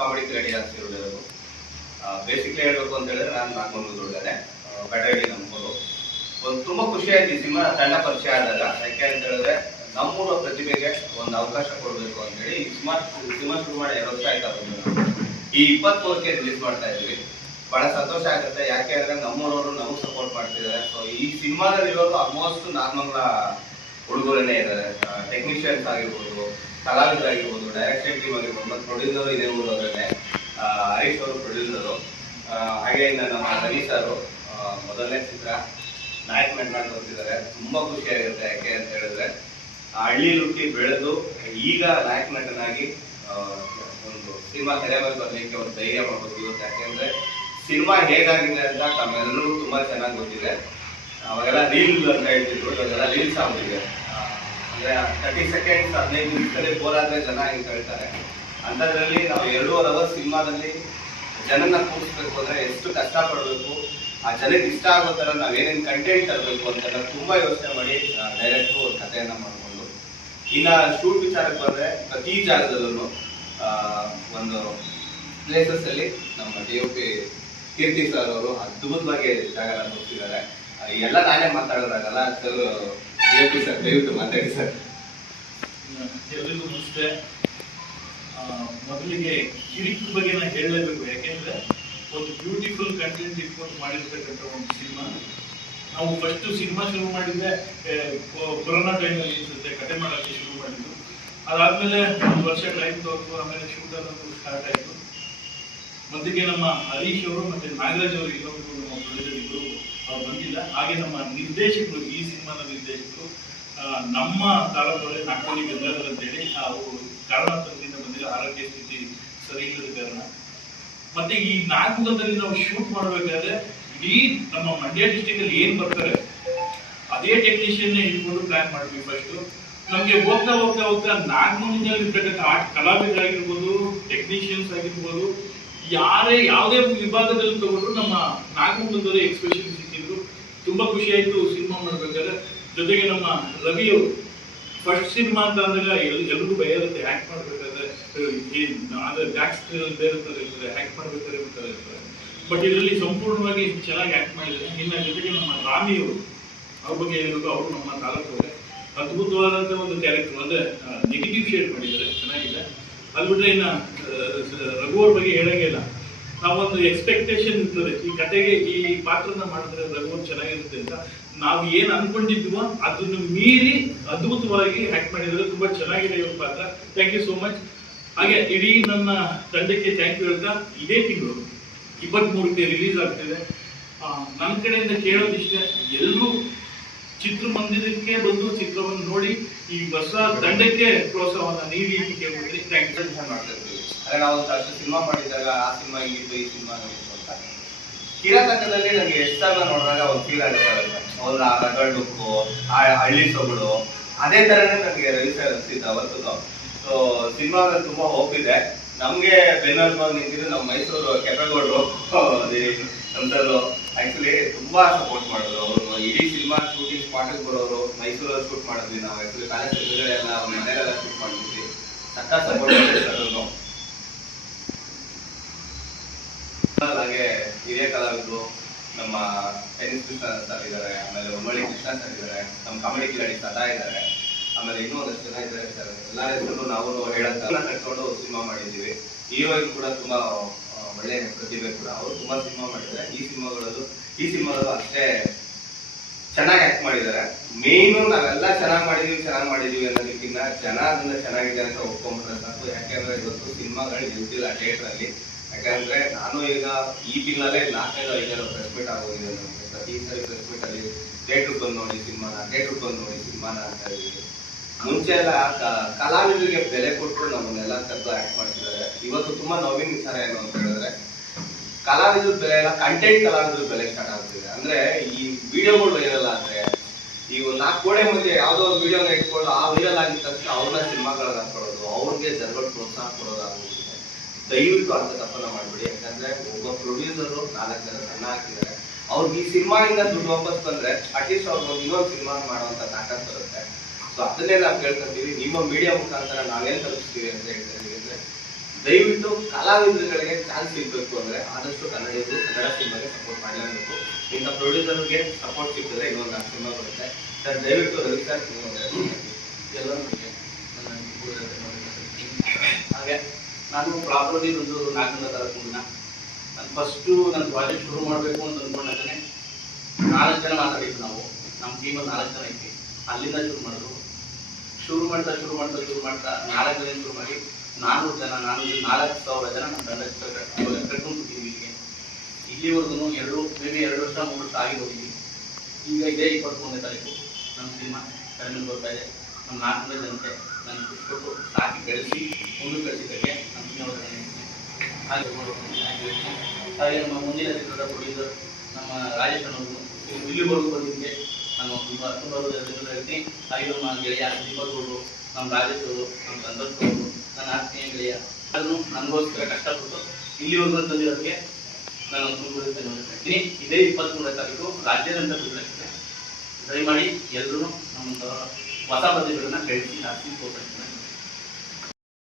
Comedy ready ಆಗ್ತಿರೋದು basically ಹೇಳಬೇಕು ಅಂತ ಹೇಳಿದ್ರೆ ನಾನು ನಾಲ್ಕು ದುಡ್ಡಾನೆ ಕಡೆಯಲ್ಲಿ ನಮ್ಮೂರು ಒಂದು ತುಂಬಾ ಖುಷಿ ಆಯ್ತು ಈ ಸಿನಿಮಾ ತಂಡ ಪರಿಚಯ ಆದಾಗ. ಯಾಕೆ ಅಂತ ಹೇಳಿದ್ರೆ ನಮ್ಮೂರ ಪ್ರತಿಭೆಗೆ ಒಂದು ಅವಕಾಶ ಕೊಡಬೇಕು ಅಂತ ಹೇಳಿ ಈ ಸಿನಿಮಾ ಸಿನಿಮಾ ಶುರು ಮಾಡಿ ಎರಡು ವರ್ಷ ಆಯ್ತಾ. ಈ ಇಪ್ಪತ್ಮೂರಕ್ಕೆ ರಿಲೀಸ್ ಮಾಡ್ತಾ ಇದ್ವಿ. ಬಹಳ ಸಂತೋಷ ಆಗುತ್ತೆ. ಯಾಕೆ ಅಂದ್ರೆ ನಮ್ಮೂರವರು ನಮಗೆ ಸಪೋರ್ಟ್ ಮಾಡ್ತಿದ್ದಾರೆ. ಸೊ ಈ ಸಿನಿಮಾದಲ್ಲಿ ಇರೋದು ಆಲ್ಮೋಸ್ಟ್ ನಾರ್ಮಲ್ ಹುಡುಗರನ್ನೇ ಇದ್ದಾರೆ. ಟೆಕ್ನಿಷಿಯನ್ಸ್ ಆಗಿರ್ಬೋದು, ಕಲಾವಿದರಾಗಿರ್ಬೋದು. ಡೈರೆಕ್ಷನ್ ಟೀಮ್ ಆಗಿರ್ಬೋದು ಮತ್ತು ಪ್ರೊಡ್ಯೂಸರ್ ಇದೇ ಊರವರನ್ನೇ ಹರೀಶ್ ಅವರು ಪ್ರೊಡ್ಯೂಸರು. ಹಾಗೆ ಇನ್ನು ನಮ್ಮ ರವಿ ಸರ್ ಮೊದಲನೇ ಚಿತ್ರ ನಾಯಕ್ ಮೆಂಟ್ ಮಾಡ್ಕೊತಿದ್ದಾರೆ ತುಂಬಾ ಖುಷಿ ಆಗುತ್ತೆ ಯಾಕೆ ಅಂತ ಹೇಳಿದ್ರೆ ಹಳ್ಳಿ ಹುಟ್ಟಿ ಬೆಳೆದು ಈಗ ನಾಯಕ್ ಒಂದು ಸಿನಿಮಾ ತೆರೆ ಮೇಲೆ ಬರ್ಲಿಕ್ಕೆ ಒಂದು ಧೈರ್ಯ ಇವತ್ತು ಯಾಕೆಂದ್ರೆ ಸಿನಿಮಾ ಹೇಗಾಗಿದೆ ಅಂತ ತಮ್ಮೆಲ್ಲರಿಗೂ ತುಂಬಾ ಚೆನ್ನಾಗಿ ಗೊತ್ತಿದೆ. ಅವಾಗೆಲ್ಲ ರೀಲ್ ಅಂತ ಹೇಳ್ತಿದ್ರು, ಇವಾಗೆಲ್ಲ ರೀಲ್ಸ್ ಆಗ್ಬಿಟ್ಟಿದೆ. ಅಂದ್ರೆ ತರ್ಟಿ ಸೆಕೆಂಡ್ಸ್ ಹದಿನೈದು ನಿಮಿಷದಲ್ಲಿ ಬೋರ್ ಆದ್ರೆ ಜನ ಹಿಂಗೆ ಹೇಳ್ತಾರೆ. ಅಂಥದ್ರಲ್ಲಿ ನಾವು ಎರಡೂವರೆ ಅವರ್ ಸಿನಿಮಾದಲ್ಲಿ ಜನನ ಕೂರಿಸ್ಬೇಕು ಅಂದ್ರೆ ಎಷ್ಟು ಕಷ್ಟಪಡಬೇಕು, ಆ ಜನಕ್ಕೆ ಇಷ್ಟ ಆಗೋ ತರ ನಾವೇನೇನ್ ಕಂಟೆಂಟ್ ತರಬೇಕು ಅಂತ ತುಂಬಾ ಯೋಚನೆ ಮಾಡಿ ಡೈರೆಕ್ಟ್ ಒಂದು ಕಥೆಯನ್ನ ಮಾಡಿಕೊಂಡು. ಇನ್ನ ಶೂಟ್ ವಿಚಾರಕ್ಕೆ ಬಂದ್ರೆ ಪ್ರತಿ ಜಾಗದಲ್ಲೂ ಒಂದು ಪ್ಲೇಸಸ್ಸಲ್ಲಿ ನಮ್ಮ D O P Keerthi sir ಅವರು ಅದ್ಭುತವಾಗಿ ಜಾಗ ತೋರಿಸಿದ್ದಾರೆ. ಎಲ್ಲ ನಾನೇ ಮಾತಾಡೋದಾಗಲ್ಲ ಸರ್ ಪಿ ಸರ್, ದಯವಿಟ್ಟು ಮಾತಾಡಿ ಸರ್. ಎಲ್ರಿಗೂ ನಮಸ್ತೆ. ಮೊದಲಿಗೆ ಕಿರಿಕ್ ಬಗ್ಗೆ ನಾನು ಹೇಳಲೇಬೇಕು. ಯಾಕೆಂದ್ರೆ ಒಂದು ಬ್ಯೂಟಿಫುಲ್ ಕಂಟೆಂಟ್ ಇಟ್ಕೊಂಡು ಮಾಡಿರ್ತಕ್ಕಂಥ ಒಂದು ಸಿನಿಮಾ. ನಾವು ಫಸ್ಟ್ ಸಿನಿಮಾ ಶುರು ಕೊ- ಕೊರೋನಾ ಟೈಮಲ್ಲಿ ಅನ್ಸುತ್ತೆ, ಕತೆ ಮಾಡೋಕ್ಕೆ ಶುರು ಮಾಡಿದ್ದು ಅದಾದಮೇಲೆ ಒಂದು ವರ್ಷ ಟೈಮ್ ತಗೊಂಡು ಆಮೇಲೆ ಶೂಟ್ ಅನ್ನೋದು ಸ್ಟಾರ್ಟ್ ಆಯಿತು. ಮೊದಲಿಗೆ ನಮ್ಮ ಹರೀಶ್ ಅವರು ಮತ್ತೆ ನಾಗರಾಜ್ ಅವರು ಇನ್ನೊಂದು ನಮ್ಮ ಪ್ರೊಡ್ಯೂಸರ್ ಇಬ್ರು ಅವ್ರು ಬಂದಿಲ್ಲ ಹಾಗೆ ನಮ್ಮ ನಿರ್ದೇಶಕರು, ಈ ಸಿನಿಮಾದ ನಿರ್ದೇಶಕರು ನಮ್ಮ ಕಾಲದೊಳಗೆ ನಾಲ್ಕು ಹೇಳಿ ಅಂತೇಳಿ ಅವರು ಕಾರಣಾಂತರದಿಂದ ಬಂದಿರೋ ಆರೋಗ್ಯ ಸ್ಥಿತಿ ಸರಿ ಇಲ್ಲದ ಕಾರಣ. ಮತ್ತೆ ಈ ನಾಗಮುಖದಲ್ಲಿ ನಾವು ಶೂಟ್ ಮಾಡಬೇಕಾದ್ರೆ ಇಡೀ ನಮ್ಮ ಮಂಡ್ಯ ಡಿಸ್ಟಿಕ್ ಅಲ್ಲಿ ಏನ್ ಬರ್ತಾರೆ, ಅದೇ ಟೆಕ್ನಿಷಿಯನ್ ಇಟ್ಕೊಂಡು ಪ್ಲಾನ್ ಮಾಡ್ತೀವಿ ಫಸ್ಟ್ ನಮ್ಗೆ ಹೋಗ್ತಾ ಹೋಗ್ತಾ ಹೋಗ್ತಾ ನಾಗಮುಖದಲ್ಲಿ ಇರ್ತಕ್ಕಂಥ ಆರ್ಟ್ ಕಲಾವಿದರಾಗಿರ್ಬೋದು ಟೆಕ್ನಿಷಿಯನ್ಸ್ ಆಗಿರ್ಬೋದು, ಯಾರೇ ಯಾವುದೇ ವಿಭಾಗದಲ್ಲಿ ತಗೊಂಡ್ರು ನಮ್ಮ ನಾಗಮುಖದವರೇ ಎಕ್ಸ್ಪ್ರೆಷನ್ ತುಂಬಾ ಖುಷಿ ಆಯ್ತು ಸಿನಿಮಾ ಮಾಡಬೇಕಾದ್ರೆ. ಜೊತೆಗೆ ನಮ್ಮ ರವಿ ಅವರು ಫಸ್ಟ್ ಸಿನಿಮಾ ಅಂತ ಅಂದಾಗ ಎಲ್ ಭಯ ಇರುತ್ತೆ ಆಕ್ಟ್ ಮಾಡ್ಬೇಕಾದ್ರೆ ಬ್ಯಾಕ್ ಟ್ಯಾಕ್ಸ್ ಬೇರೆ ಥರ ಇರ್ತದೆ ಆಕ್ಟ್ ಮಾಡಬೇಕಾದ್ರೆ ಇರ್ತಾರೆ ಬಟ್ ಇದರಲ್ಲಿ ಸಂಪೂರ್ಣವಾಗಿ ಚೆನ್ನಾಗಿ ಆಕ್ಟ್ ಮಾಡಿದ್ದಾರೆ. ಇನ್ನ ಜೊತೆಗೆ ನಮ್ಮ ರಾಮಿ ಅವರು ಬಗ್ಗೆ ಹೇಳಬೇಕು ಅವರು ನಮ್ಮ ತಾಲೂಕವ್ರೆ. ಅದ್ಭುತವಾದಂತ ಒಂದು ಕ್ಯಾರೆಕ್ಟರ್ ಅಂದ್ರೆ ನೆಗೆಟಿವ್ ಶೇಡ್ ಮಾಡಿದ್ದಾರೆ, ಚೆನ್ನಾಗಿದೆ. ಅದು ಬಿಟ್ಟರೆ ಇನ್ನ ರಘುವರ ಬಗ್ಗೆ ಹೇಳಂಗೇ ಇಲ್ಲ ನಾವೊಂದು ಎಕ್ಸ್ಪೆಕ್ಟೇಷನ್ ಇರ್ತದೆ. ಈ ಕತೆಗೆ ಈ ಪಾತ್ರನ ಮಾಡಿದ್ರೆ ರಘುವನ್ ಚೆನ್ನಾಗಿರುತ್ತೆ ಅಂತ. ನಾವು ಏನು ಅನ್ಕೊಂಡಿದ್ವೋ ಅದನ್ನು ಮೀರಿ ಅದ್ಭುತವಾಗಿ ಆಕ್ಟ್ ಮಾಡಿದ್ರು ತುಂಬಾ ಚೆನ್ನಾಗಿದೆ ಇವ್ರ ಪಾತ್ರ. ಥ್ಯಾಂಕ್ ಯು ಸೋ ಮಚ್ ಹಾಗೆ ಇಡೀ ನನ್ನ ತಂಡಕ್ಕೆ ಥ್ಯಾಂಕ್ ಯು ಹೇಳ್ತಾ ಇದೇ ತಿಂಗಳು ಇಪ್ಪತ್ತ್ಮೂರಕ್ಕೆ ರಿಲೀಸ್ ಆಗ್ತಿದೆ. ಆ, ನನ್ನ ಕಡೆಯಿಂದ ಕೇಳೋದಿಷ್ಟೇ ಎಲ್ಲರೂ ಚಿತ್ರಮಂದಿರಕ್ಕೆ ಬಂದು ಚಿತ್ರವನ್ನು ನೋಡಿ ಈ ಹೊಸ ತಂಡಕ್ಕೆ ಪ್ರೋತ್ಸಾಹವನ್ನು ನೀಡಿ ಅಂತ ಥ್ಯಾಂಕ್ ಯು ಮಾಡ್ತೇವೆ ಅಂದ್ರೆ ನಾವು ಅಷ್ಟು ಸಿನಿಮಾ ಮಾಡಿದಾಗ ಆ ಸಿನಿಮಾ ಹಿಂಗಿತ್ತು ಈ ಸಿನಿಮಾ ಹಿಂಗಿತ್ತು ಅಂತ. ಕಿರಾತಕದಲ್ಲಿ ನನಗೆ ಎಷ್ಟು ಸಲ ನೋಡಿದಾಗ ಒಂದು ಫೀಲ್ ಆಗುತ್ತೆ ಅವ್ರ ರಗಡ್ ಆ ಹಳ್ಳಿ ಸೊಗಳು ಅದೇ ತರನೇ ನನಗೆ ರವಿ ಸರ್ ಅನಿಸಿದ್ದು ಅವತ್ತು ಸೊ ಸಿನಿಮಾದಲ್ಲಿ ತುಂಬಾ ಹೋಪ್ ಇದೆ. ನಮ್ಗೆ ಬೆನ್ನೆಲುಬಾಗಿ ನಿಂತಿದ್ದು ನಮ್ಮ ಮೈಸೂರು ಕೆಂಪೇಗೌಡರು. ನಮ್ದರು ಆಕ್ಚುಲಿ ತುಂಬಾ ಸಪೋರ್ಟ್ ಮಾಡಿದ್ರು ಅವರು. ಇಡೀ ಸಿನಿಮಾ ಶೂಟಿಂಗ್ ಸ್ಪಾಟಿಗೆ ಬರೋರು. ಮೈಸೂರಲ್ಲಿ ಶೂಟ್ ಮಾಡಿದ್ವಿ ನಾವು. ಆಕ್ಚುಲಿ ಕಾಲೇಜ್ ಎಲ್ಲ ಮನೆಯಲ್ಲೆಲ್ಲ ಶೂಟ್ ಮಾಡಿದ್ವಿ. ಸಕ್ಕ ಸಪೋರ್ಟ್ ಮಾಡಿದ್ರು ಹಾಗೆ ಹಿರಿಯ ಕಲಾವಿದರು ನಮ್ಮ ಟೆನಿಸ್ ಕೃಷ್ಣ ಸರ್ ಇದ್ದಾರೆ, ಆಮೇಲೆ ಉಮ್ಮಳಿ ಕೃಷ್ಣ ಸರ್ ಇದ್ದಾರೆ, ನಮ್ಮ ಕಾಮಿಡಿ ಕಿಲಾಡಿ ಸದಾ ಇದ್ದಾರೆ, ಆಮೇಲೆ ಇನ್ನೂ ಒಂದಷ್ಟು ಜನ ಇದ್ದಾರೆ ಸರ್. ಎಲ್ಲ ಹೆಸರು ನಾವು ಹೇಳೋದಲ್ಲ ಕಟ್ಕೊಂಡು ಸಿನಿಮಾ ಮಾಡಿದ್ದೀವಿ. ಹೀರೋಯಿನ್ ಕೂಡ ತುಂಬಾ ಒಳ್ಳೆ ಪ್ರತಿಭೆ ಕೂಡ. ಅವರು ತುಂಬಾ ಸಿನಿಮಾ ಮಾಡಿದ್ದಾರೆ. ಈ ಸಿನಿಮಾಗಳಲ್ಲೂ, ಈ ಸಿನಿಮಾದಲ್ಲೂ ಅಷ್ಟೇ ಚೆನ್ನಾಗಿ ಆಕ್ಟ್ ಮಾಡಿದ್ದಾರೆ. ಮೇಯ್ನು ನಾವೆಲ್ಲ ಚೆನ್ನಾಗಿ ಮಾಡಿದೀವಿ ಚೆನ್ನಾಗಿ ಮಾಡಿದೀವಿ ಅನ್ನೋದಕ್ಕಿಂತ ಜನ ಅದನ್ನ ಚೆನ್ನಾಗಿದೆ ಅಂತ ಒಪ್ಕೊಂಡ್ಬಿಟ್ರೆ ಸಾಕು. ಯಾಕೆಂದ್ರೆ ಇವತ್ತು ಸಿನಿಮಾಗಳು ಥಿಯೇಟರ್ ಅಲ್ಲಿ. ಯಾಕಂದ್ರೆ ನಾನು ಈಗ ಈ ತಿಂಗಳಲ್ಲೇ ನಾಲ್ಕೈದು ಐದಾರು ಪ್ರೆಸ್ ಮೀಟ್ ಆಗೋಗಿದೆ ನನಗೆ ಪ್ರತಿ ಸರಿ ಪ್ರೆಸ್ ಮೀಟ್ ಅಲ್ಲಿ ಥಿಯೇಟರ್ ಬಂದು ನೋಡಿ ಸಿನಿಮಾನ ಥಿಯೇಟರ್ ಬಂದು ನೋಡಿ ಸಿನಿಮಾನ ಅಂತ ಇದೀವಿ ಮುಂಚೆ ಎಲ್ಲ ಕಲಾವಿದರಿಗೆ ಬೆಲೆ ಕೊಟ್ಟು ನಮ್ಮನ್ನೆಲ್ಲ ಕರೆದು ಆಕ್ಟ್ ಮಾಡ್ತಿದ್ದಾರೆ. ಇವತ್ತು ತುಂಬಾ ನೋವಿನ ವಿಚಾರ ಏನು ಅಂತ ಹೇಳಿದ್ರೆ, ಕಲಾವಿದ್ರ ಬೆಲೆ ಎಲ್ಲ ಕಂಟೆಂಟ್ ಕಲಾವಿದ್ರ ಬೆಲೆ ಸ್ಟಾರ್ಟ್ ಆಗ್ತಿದೆ. ಅಂದ್ರೆ ಈ ವಿಡಿಯೋಗಳು ಇರಲ್ಲ ಅಂದ್ರೆ ಈ ಒಂದು ನಾಲ್ಕು ಕೋಡೆ ಮುಂದೆ ಯಾವ್ದೋ ಒಂದು ವಿಡಿಯೋನ ಇಟ್ಕೊಂಡು ಆ ವೈರಲ್ ಆಗಿದ ತಕ್ಷಣ ಅವ್ರನ್ನ ಸಿನಿಮಾಗಳನ್ನ ಹಾಕೊಳ್ಳೋದು ಅವ್ರಿಗೆ ಜನಗಳು ಪ್ರೋತ್ಸಾಹ ಕೊಡೋದಾಗ್ಬಿಟ್ಟಿದೆ ದಯವಿಟ್ಟು ಅಂತ ತಪ್ಪನ ಮಾಡ್ಬಿಡಿ. ಯಾಕಂದ್ರೆ ಒಬ್ಬ ಪ್ರೊಡ್ಯೂಸರು ನಾಲ್ಕು ಜನ ಸಣ್ಣ ಹಾಕಿದ್ದಾರೆ ಅವ್ರಿಗೆ ಈ ಸಿನಿಮಾಯಿಂದ ದುಡ್ಡು ವಾಪಸ್ ಬಂದ್ರೆ ಅಟ್ಲೀಸ್ಟ್ ಅವ್ರಿಗೆ ಒಂದು ಇನ್ನೊಂದು ಸಿನಿಮಾ ಮಾಡುವಂತ ತಾಕತ್ ಬರುತ್ತೆ. ಸೊ ಅದನ್ನೇ ನಾವು ಕೇಳ್ಕೊಂತೀವಿ ನಿಮ್ಮ ಮೀಡಿಯಾ ಮುಖಾಂತರ ನಾವೇನ್ ತಲುಪಿಸ್ತೀವಿ ಅಂತ ಹೇಳ್ತಾ ಇದೀವಿ ಅಂದ್ರೆ ದಯವಿಟ್ಟು ಕಲಾವಿದರುಗಳಿಗೆ ಚಾನ್ಸ್ ಸಿಗ್ಬೇಕು ಅಂದ್ರೆ ಆದಷ್ಟು ಕನ್ನಡಿಗರು ಕನ್ನಡ ಸಿನಿಮಾಗೆ ಸಪೋರ್ಟ್ ಮಾಡಲೇಬೇಕು. ಇಂಥ ಪ್ರೊಡ್ಯೂಸರ್ಗೆ ಸಪೋರ್ಟ್ ಸಿಗ್ತದೆ ಇನ್ನೊಂದು ನಾಲ್ಕು ಸಿನಿಮಾ ಬರುತ್ತೆ. ಸರ್ ದಯವಿಟ್ಟು ರವಿ ಸರ್. ಎಲ್ಲ ಹಾಗೆ. ನಾನು ಪ್ರಾಪರ್ಟಿ ಒಂದು ನಾಲ್ಕನೇ ತರಗತಿ ಮುಗಿದ ನಾನು ಫಸ್ಟು ನನ್ನ ಪ್ರಾಜೆಕ್ಟ್ ಶುರು ಮಾಡಬೇಕು ಅಂತ ಅಂದ್ಕೊಂಡಿದ್ದೇನೆ ನಾಲ್ಕು ಜನ ಮಾತಾಡಿದ್ವಿ ನಾವು. ನಮ್ಮ ಟೀಮಲ್ಲಿ ನಾಲ್ಕು ಜನ ಇದ್ವಿ. ಅಲ್ಲಿಂದ ಶುರು ಮಾಡಿದ್ರು. ಶುರು ಮಾಡ್ತಾ ಶುರು ಮಾಡ್ತಾ ಶುರು ಮಾಡ್ತಾ ನಾಲ್ಕು ಜನ ಶುರು ಮಾಡಿ ನಾನ್ನೂರು ಜನ ನಾನ್ನೂರು ನಾಲ್ಕು ಸಾವಿರ ಜನ ನಮ್ಮ ತಂಡ ಕಟ್ಕೊಂಡ್ಬಿಟ್ಟಿದ್ದೀವಿ ಇಲ್ಲಿಗೆ. ಇಲ್ಲಿವರೆಗೂ ಎರಡು ಮೇ ಎರಡು ವರ್ಷ, ಮೂರು ವರ್ಷ ಆಗಿ ಹೋಗಿದ್ವಿ ಈಗ ಇದೇ ಇಪ್ಪತ್ತ್ಮೂರನೇ ತಾರೀಕು ನಮ್ಮ ಸಿನಿಮಾ. ಟೈಮಲ್ಲಿ ಬರ್ತಾ ಇದೆ. ನಮ್ಮ ನಾಲ್ಕನೇ ಜನತೆ ನನ್ನ ಕೊಟ್ಟು ಸಾಕಿ ಬೆಳೆಸಿ ಮುಂದೆ ಕಳಿಸಿದ್ದಕ್ಕೆ ನಮ್ಮ ಹೇಳ್ತೀನಿ. ಹಾಗೆ ಹಾಗೆ ನಮ್ಮ ಮುಂದಿನ ಚಿತ್ರದ ಪ್ರೊಡ್ಯೂಸರ್ ನಮ್ಮ ರಾಜೇಶ್ ಇಲ್ಲಿ ಇಲ್ಲಿವರೆಗೂ ಬಂದಿದ್ದೆ. ನಾನು ತುಂಬ ತುಂಬ ಹೇಳ್ತೀನಿ. ಹಾಗೆ ನಮ್ಮ ಗೆಳೆಯ ಅವರು, ನಮ್ಮ ರಾಜೇಶ್ ನಮ್ಮ ಅವರು, ನನ್ನ ಆತ್ಮೀಯ ಗೆಳೆಯ ಅದನ್ನು ನನಗೋಸ್ಕರ ಕಷ್ಟಪಟ್ಟು ಇಲ್ಲಿವರೆಗೂ ತಂದಿರೋದಕ್ಕೆ ನಾನು ತುಂಬ ಹೇಳ್ತೀನಿ. ಇದೇ ಇಪ್ಪತ್ತ್ಮೂರನೇ ತಾರೀಕು ರಾಜ್ಯಾದ್ಯಂತ ಬಿಡುಗಡೆ ದಯಮಾಡಿ ಎಲ್ಲರೂ ನಮ್ಮ ಹೊಸ ಪದ್ಧತಿಗಳನ್ನ ಕಳಿಸಿ ನಾವು